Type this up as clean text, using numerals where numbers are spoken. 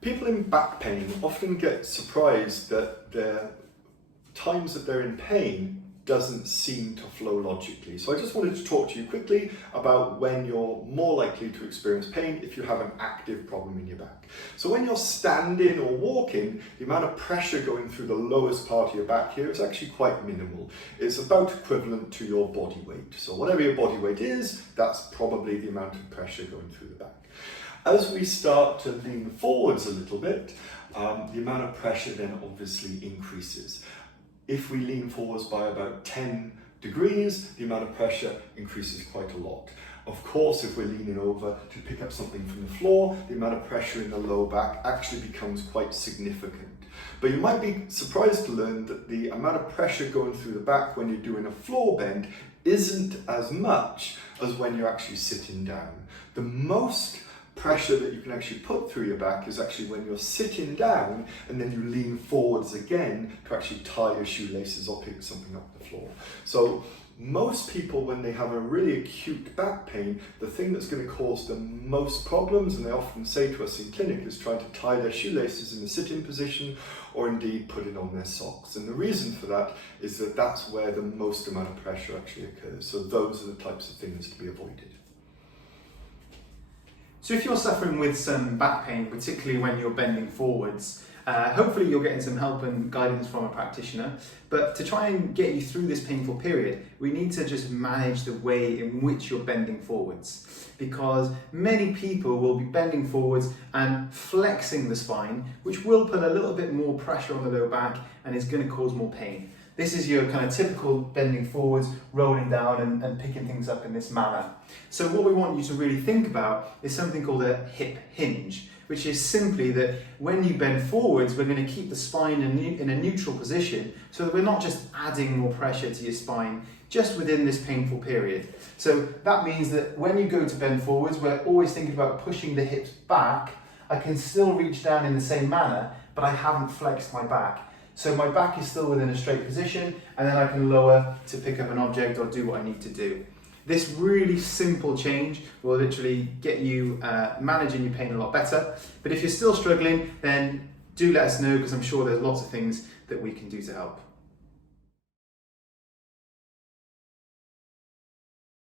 People in back pain often get surprised that their times that they're in pain doesn't seem to flow logically. So I just wanted to talk to you quickly about when you're more likely to experience pain if you have an active problem in your back. So when you're standing or walking, the amount of pressure going through the lowest part of your back here is actually quite minimal. It's about equivalent to your body weight. So whatever your body weight is, that's probably the amount of pressure going through the back. As we start to lean forwards a little bit, the amount of pressure then obviously increases. If we lean forwards by about 10 degrees, the amount of pressure increases quite a lot. Of course, if we're leaning over to pick up something from the floor, the amount of pressure in the low back actually becomes quite significant. But you might be surprised to learn that the amount of pressure going through the back when you're doing a floor bend isn't as much as when you're actually sitting down. The most pressure that you can actually put through your back is actually when you're sitting down and then you lean forwards again to actually tie your shoelaces or pick something up the floor. So most people, when they have a really acute back pain, the thing that's going to cause them most problems, and they often say to us in clinic, is trying to tie their shoelaces in the sitting position or indeed putting on their socks. And the reason for that is that that's where the most amount of pressure actually occurs. So those are the types of things to be avoided. So if you're suffering with some back pain, particularly when you're bending forwards, hopefully you're getting some help and guidance from a practitioner. But to try and get you through this painful period, we need to just manage the way in which you're bending forwards. Because many people will be bending forwards and flexing the spine, which will put a little bit more pressure on the low back and is going to cause more pain. This is your kind of typical bending forwards, rolling down and picking things up in this manner. So what we want you to really think about is something called a hip hinge, which is simply that when you bend forwards, we're going to keep the spine in a neutral position so that we're not just adding more pressure to your spine just within this painful period. So that means that when you go to bend forwards, we're always thinking about pushing the hips back. I can still reach down in the same manner, but I haven't flexed my back. So my back is still within a straight position, and then I can lower to pick up an object or do what I need to do. This really simple change will literally get you managing your pain a lot better. But if you're still struggling, then do let us know, because I'm sure there's lots of things that we can do to help.